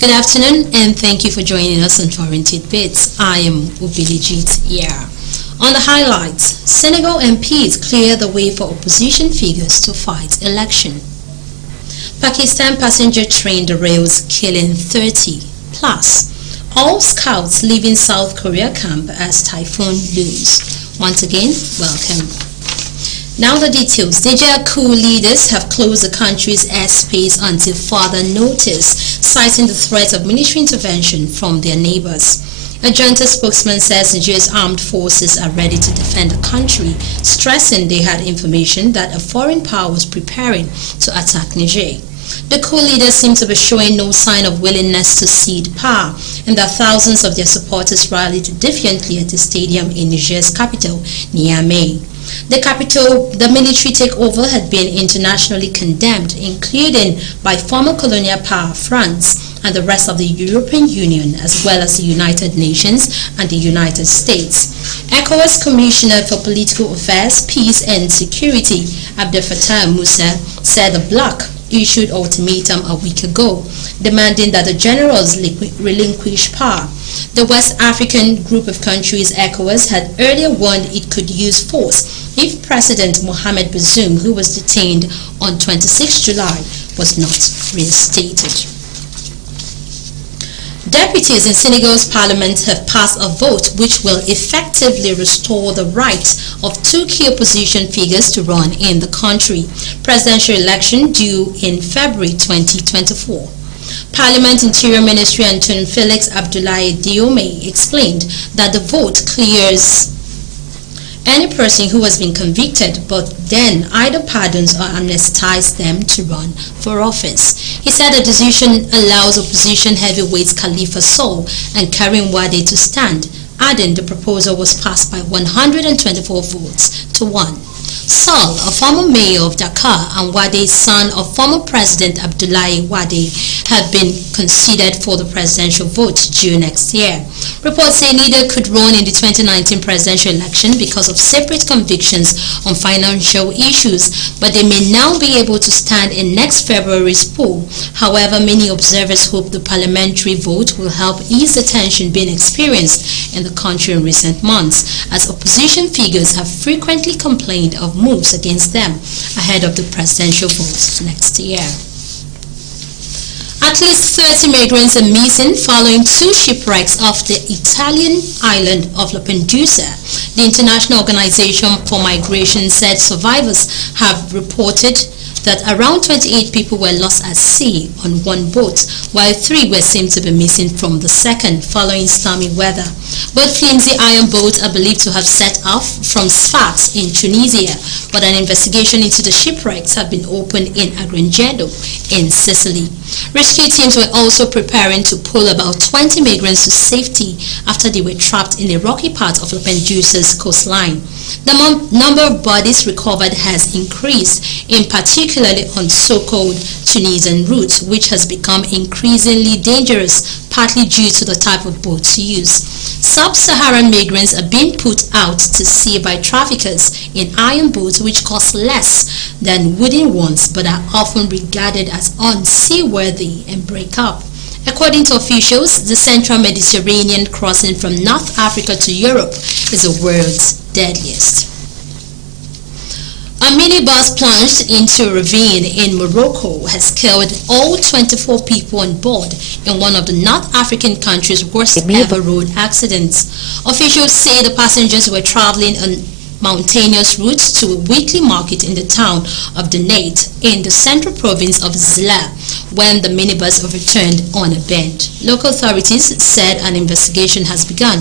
Good afternoon and thank you for joining us on Foreign TitBits. I am Ubilijit here. On the highlights, Senegal MPs clear the way for opposition figures to fight election. Pakistan passenger train derails killing 30 plus. All scouts leaving South Korea camp as typhoon looms. Once again, welcome. Now the details. Niger coup leaders have closed the country's airspace until further notice, citing the threat of military intervention from their neighbors. A junta spokesman says Nigeria's armed forces are ready to defend the country, stressing they had information that a foreign power was preparing to attack Niger. The coup leaders seem to be showing no sign of willingness to cede power, and that thousands of their supporters rallied defiantly at the stadium in Niger's capital, Niamey. The military takeover had been internationally condemned, including by former colonial power France and the rest of the European Union, as well as the United Nations and the United States. ECOWAS Commissioner for Political Affairs, Peace and Security, Abdel Fattah Musa, said the bloc issued ultimatum a week ago, demanding that the generals relinquish power. The West African group of countries, ECOWAS, had earlier warned it could use force if President Mohamed Bazoum, who was detained on 26 July, was not reinstated. Deputies in Senegal's parliament have passed a vote which will effectively restore the rights of two key opposition figures to run in the country. Presidential election due in February 2024. Parliament Interior Ministry Antoine Felix Abdoulaye Diome explained that the vote clears any person who has been convicted, but then either pardons or amnestize them to run for office. He said the decision allows opposition heavyweights Khalifa Sow and Karim Wade to stand, adding the proposal was passed by 124 votes to 1. Sow, a former mayor of Dakar, and Wade's son of former President Abdoulaye Wade, have been considered for the presidential vote due next year. Reports say neither could run in the 2019 presidential election because of separate convictions on financial issues, but they may now be able to stand in next February's poll. However, many observers hope the parliamentary vote will help ease the tension being experienced in the country in recent months, as opposition figures have frequently complained of moves against them ahead of the presidential vote next year. At least 30 migrants are missing following two shipwrecks off the Italian island of Lampedusa. The International Organization for Migration said survivors have reported that around 28 people were lost at sea on one boat, while 3 were seen to be missing from the second following stormy weather. Both flimsy iron boats are believed to have set off from Sfax in Tunisia, but an investigation into the shipwrecks have been opened in Agrigento in Sicily. Rescue teams were also preparing to pull about 20 migrants to safety after they were trapped in a rocky part of Lampedusa's coastline. The number of bodies recovered has increased, in particularly on so-called Tunisian route, which has become increasingly dangerous, partly due to the type of boats used. Sub-Saharan migrants are being put out to sea by traffickers in iron boats which cost less than wooden ones but are often regarded as unseaworthy and break up. According to officials, the Central Mediterranean crossing from North Africa to Europe is the world's deadliest. A minibus plunged into a ravine in Morocco has killed all 24 people on board in one of the North African country's worst ever road accidents. Officials say the passengers were traveling on mountainous routes to a weekly market in the town of Donate in the central province of Zila when the minibus overturned on a bend. Local authorities said an investigation has begun.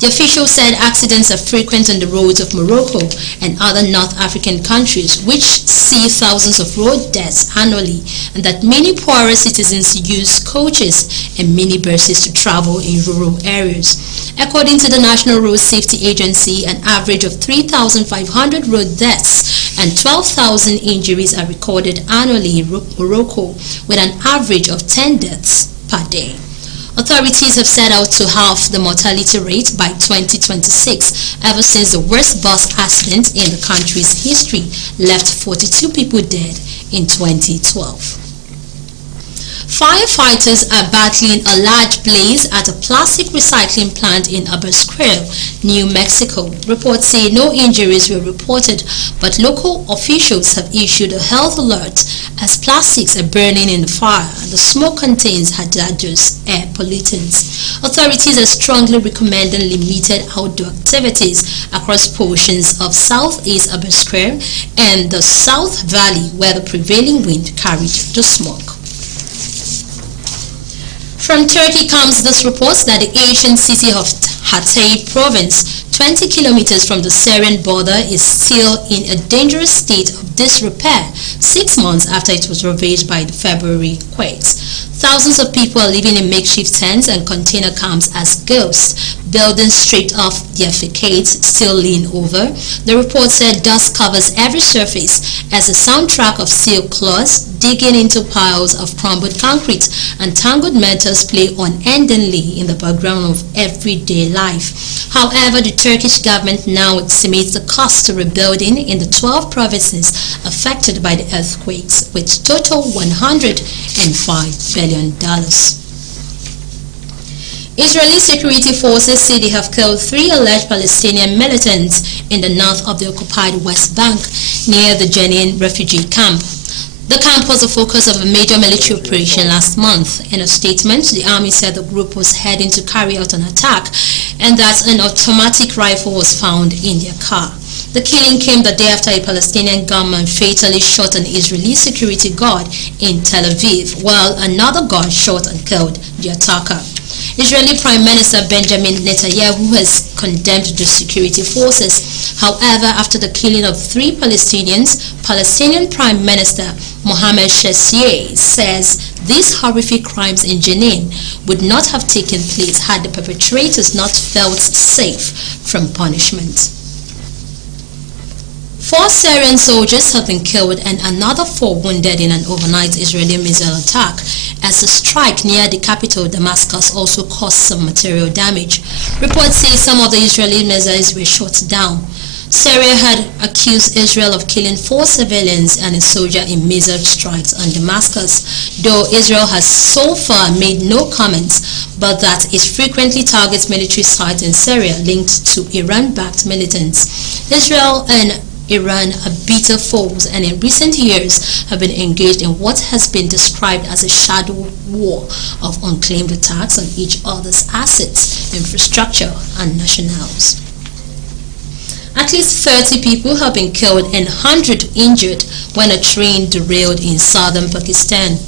The official said accidents are frequent on the roads of Morocco and other North African countries, which see thousands of road deaths annually, and that many poorer citizens use coaches and minibuses to travel in rural areas. According to the National Road Safety Agency, an average of 3,500 road deaths and 12,000 injuries are recorded annually in Morocco, with an average of 10 deaths per day. Authorities have set out to halve the mortality rate by 2026 ever since the worst bus accident in the country's history left 42 people dead in 2012. Firefighters are battling a large blaze at a plastic recycling plant in Abercrombie, New Mexico. Reports say no injuries were reported, but local officials have issued a health alert as plastics are burning in the fire and the smoke contains hazardous air pollutants. Authorities are strongly recommending limited outdoor activities across portions of southeast Abercrombie and the South Valley, where the prevailing wind carried the smoke. From Turkey comes this report that the Asian city of Hatay province, 20 kilometers from the Syrian border, is still in a dangerous state of disrepair 6 months after it was ravaged by the February quakes. Thousands of people are living in makeshift tents and container camps as ghosts. Buildings stripped off their facades still lean over. The report said dust covers every surface as a soundtrack of steel claws digging into piles of crumbled concrete and tangled metals play unendingly in the background of everyday life. However, the Turkish government now estimates the cost to rebuilding in the 12 provinces affected by the earthquakes, which total $105 billion. Israeli security forces say they have killed 3 alleged Palestinian militants in the north of the occupied West Bank near the Jenin refugee camp. The camp was the focus of a major military operation last month. In a statement, the army said the group was heading to carry out an attack and that an automatic rifle was found in their car. The killing came the day after a Palestinian gunman fatally shot an Israeli security guard in Tel Aviv, while another guard shot and killed the attacker. Israeli Prime Minister Benjamin Netanyahu has condemned the security forces. However, after the killing of 3 Palestinians, Palestinian Prime Minister Mohammed Shtayyeh says these horrific crimes in Jenin would not have taken place had the perpetrators not felt safe from punishment. 4 Syrian soldiers have been killed and another 4 wounded in an overnight Israeli missile attack, as a strike near the capital Damascus also caused some material damage. Reports say some of the Israeli missiles were shot down. Syria had accused Israel of killing 4 civilians and a soldier in missile strikes on Damascus, though Israel has so far made no comments, but that it frequently targets military sites in Syria linked to Iran-backed militants. Israel and Iran are bitter foes and in recent years have been engaged in what has been described as a shadow war of unclaimed attacks on each other's assets, infrastructure, and nationals. At least 30 people have been killed and 100 injured when a train derailed in southern Pakistan.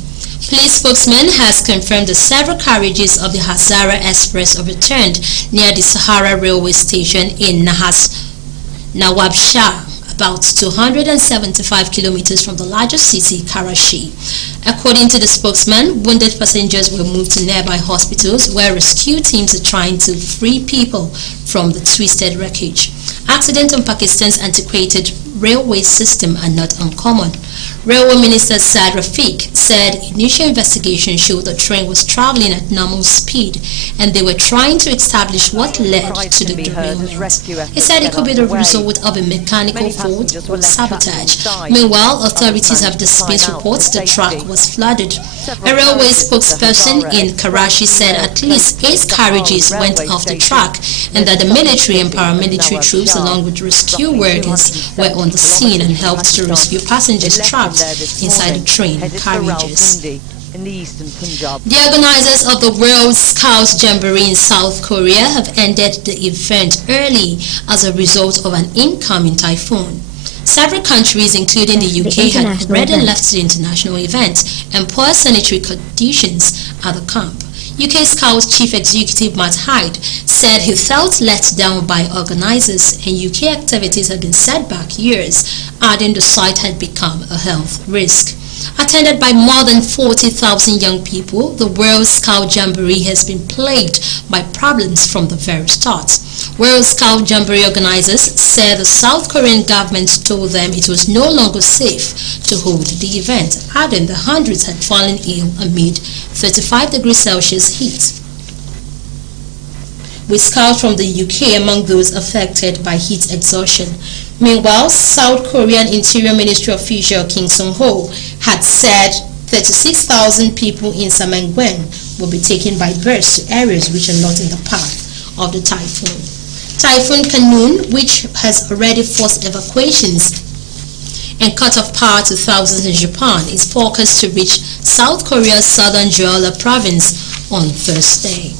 Police spokesman has confirmed the several carriages of the Hazara Express overturned near the Sahara railway station in Nawab Shah, about 275 kilometers from the largest city, Karachi. According to the spokesman, wounded passengers were moved to nearby hospitals where rescue teams are trying to free people from the twisted wreckage. Accidents on Pakistan's antiquated railway system are not uncommon. Railway Minister Saad Rafiq said initial investigation showed the train was traveling at normal speed and they were trying to establish what led to the derailment. He said it could be the result of a mechanical fault or sabotage. Meanwhile, authorities have dismissed reports the track was flooded. A railway spokesperson in Karachi said at least 8 carriages went off the track and that the military and paramilitary troops along with rescue workers were on the scene and helped to rescue passengers trapped inside the train carriages. The organizers of the World Scouts Jamboree in South Korea have ended the event early as a result of an incoming typhoon. Several countries, including the UK, had already left the international event and poor sanitary conditions at the camp. UK Scouts Chief Executive Matt Hyde said he felt let down by organizers and UK activities had been set back years, adding the site had become a health risk. Attended by more than 40,000 young people, the World Scout Jamboree has been plagued by problems from the very start. World Scout Jamboree organizers said the South Korean government told them it was no longer safe to hold the event, adding the hundreds had fallen ill amid 35 degrees Celsius heat, with scouts from the UK among those affected by heat exhaustion. Meanwhile, South Korean Interior Ministry official Kim Sung-ho had said 36,000 people in Samangwen will be taken by birds to areas which are not in the path of the typhoon. Typhoon Kanun, which has already forced evacuations and cut off power to thousands in Japan, is forecast to reach South Korea's southern Jeolla province on Thursday.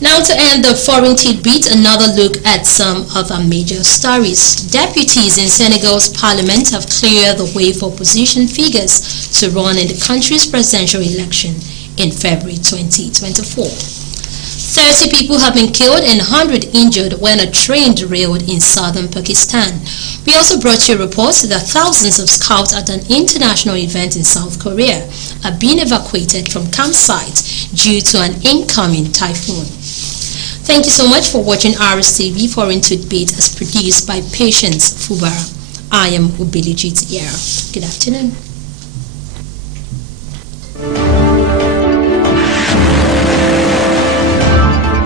Now to end the foreign tidbit, another look at some other major stories. Deputies in Senegal's parliament have cleared the way for opposition figures to run in the country's presidential election in February 2024. 30 people have been killed and 100 injured when a train derailed in southern Pakistan. We also brought you reports that thousands of scouts at an international event in South Korea are being evacuated from campsites due to an incoming typhoon. Thank you so much for watching RSTV Foreign Tidbit as produced by Patience Fubara. I am Ubilijit. Good afternoon.